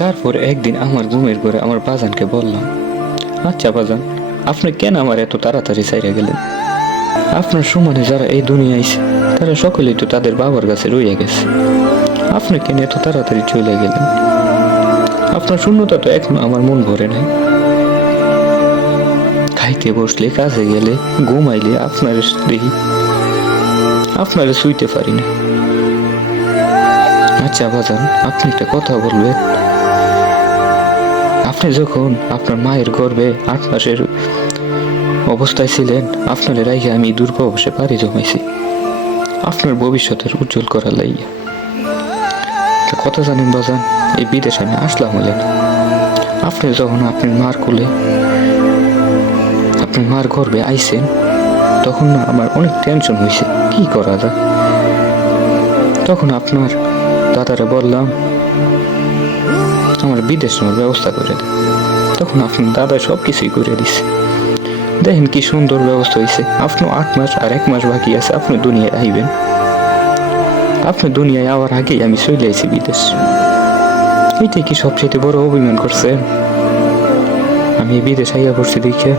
তারপর একদিন আমার ঘুমের ঘরে আমার বাজানকে বললাম, আচ্ছা বাজান, আপনি কেন আমার এত তাড়াতাড়ি ছাইরা গেলেন? আপনার সমানে যারা এই দুনিয়া আইছে তারা সকলেই তো তাদের বাবার কাছে রইয়া গেছে, আপনি কেন এত তাড়াতাড়ি চলে গেলেন? আপনার শূন্যতা তো এখনো আমার মন ভরে নাই। খাইতে বসলে, কাজে গেলে, ঘুমাইলে আপনার দেখি, আপনারে শুইতে পারি না। আচ্ছা বাজান, আপনি একটা কথা বলবেন, আপনি যখন আপনার মায়ের গর্ভে 8 মাসের অবস্থায় ছিলেন, আপনার রাইখে আমি দূরপ্রবাসে পাড়ি জমাইছি আপনার ভবিষ্যতের উজ্জ্বল করার লাইয়া। কথা জানেন বাজান, এই বিদেশে আমি আসলাম হলে না, আপনি যখন আপনার মার কোলে, আপনার মার গর্ভে আইছেন, তখন না আমার অনেক টেনশন হয়েছে, কি করা যায়। তখন আপনার দাদারে বললাম আমার বিদেশ নেওয়ার ব্যবস্থা করে দেয়, তখন আপনার দাদা সব কিছুই করে দিচ্ছে। দেখেন কি সুন্দর ব্যবস্থা হয়েছে। আপনি 8 মাস আর 1 মাস বাকি আছে, আপনি দুনিয়ায় আইবেন। আপনি দুনিয়ায় আওয়ার আগেই আমি চলে আইছি বিদেশ। এইটাই কি সবচেয়ে বড় অভিমান করছেন? আমি বিদেশ আইয়া পড়ছি দেখে।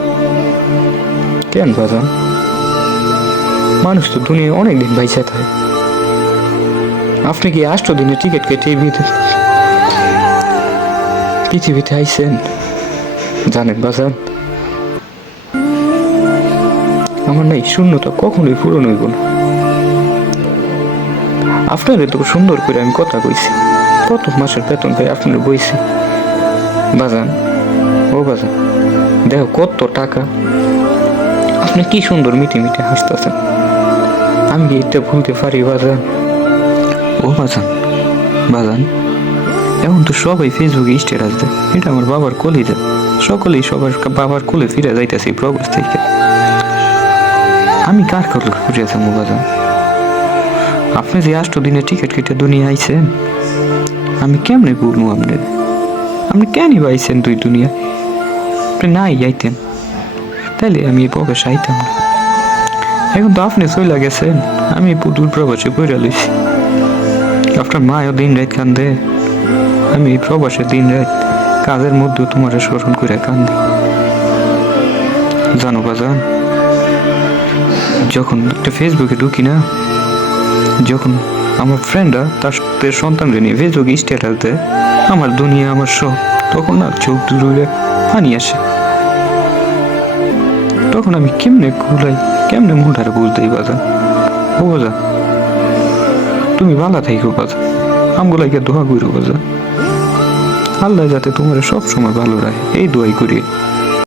কেন বাজান, মানুষ তো দুনিয়ায় অনেকদিন বাইচা থাকে, আপনি কি 8 দিনের টিকিট কেটে পৃথিবীতে আইছেন? জানেন বাজান, আমার নাই শূন্যতা কখনোই পূরণ হইব না। আপনার তো সুন্দর করে আমি কথা কইছি, কত মাসের বেতন পাই আপনার বইছি। বাজান, ও বাজান, দেখো কত টাকা, আপনি কি সুন্দর মিটে মিটে হাসতেছেন, আমি কি এটা ভুলতে পারি বাজান? ও বাজান, বাজান, এখন তো সবাই ফেসবুকে স্ট্যাটাস দেয়, এটা আমার বাবার কোলে দেয়, সকলেই সবার বাবার কোলে ফিরে যাইতেছে প্রবাস থেকে। আমি কার কোলে ফিরে যাবো বাজান? আপনি যে 8 দিনের টিকিট কেটে দুনিয়া আইছেন, আমি কেমনে বলবো আপনি কেনই পাইছেন তুই দুনিয়া? আপনি নাই আইতেন তাইলে আমি এই প্রবাসে আইতাম না। এখন তো আপনি চলে গেছেন, আমি দূর প্রবাসে বইরা লইছি। আপনার মায়ও দিন রাত কান্দে, আমি এই প্রবাসে দিন রাত কাজের মধ্যেও তোমার স্মরণ করে কান্দি। জানো বাজান, যখন একটা ফেসবুকে ঢুকি না, যখন আমার ফ্রেন্ডরা তাদের সন্তানকে নিয়ে ফেসবুকে স্ট্যাটাস দেয়, আমার দুনিয়া আমার সব, তখন না চোখ দূরে পানি আসে। তখন আমি কেমনে কুলাই, কেমনে মনটারে বুঝতেই বাজান। ও বাজান, তুমি ভালো থাইকো বাজান, আমগুলাইকে দোয়া করো বাজান, আল্লাহ যাতে তোমার সব সময় ভালো রাখে, এই দোয়াই করি।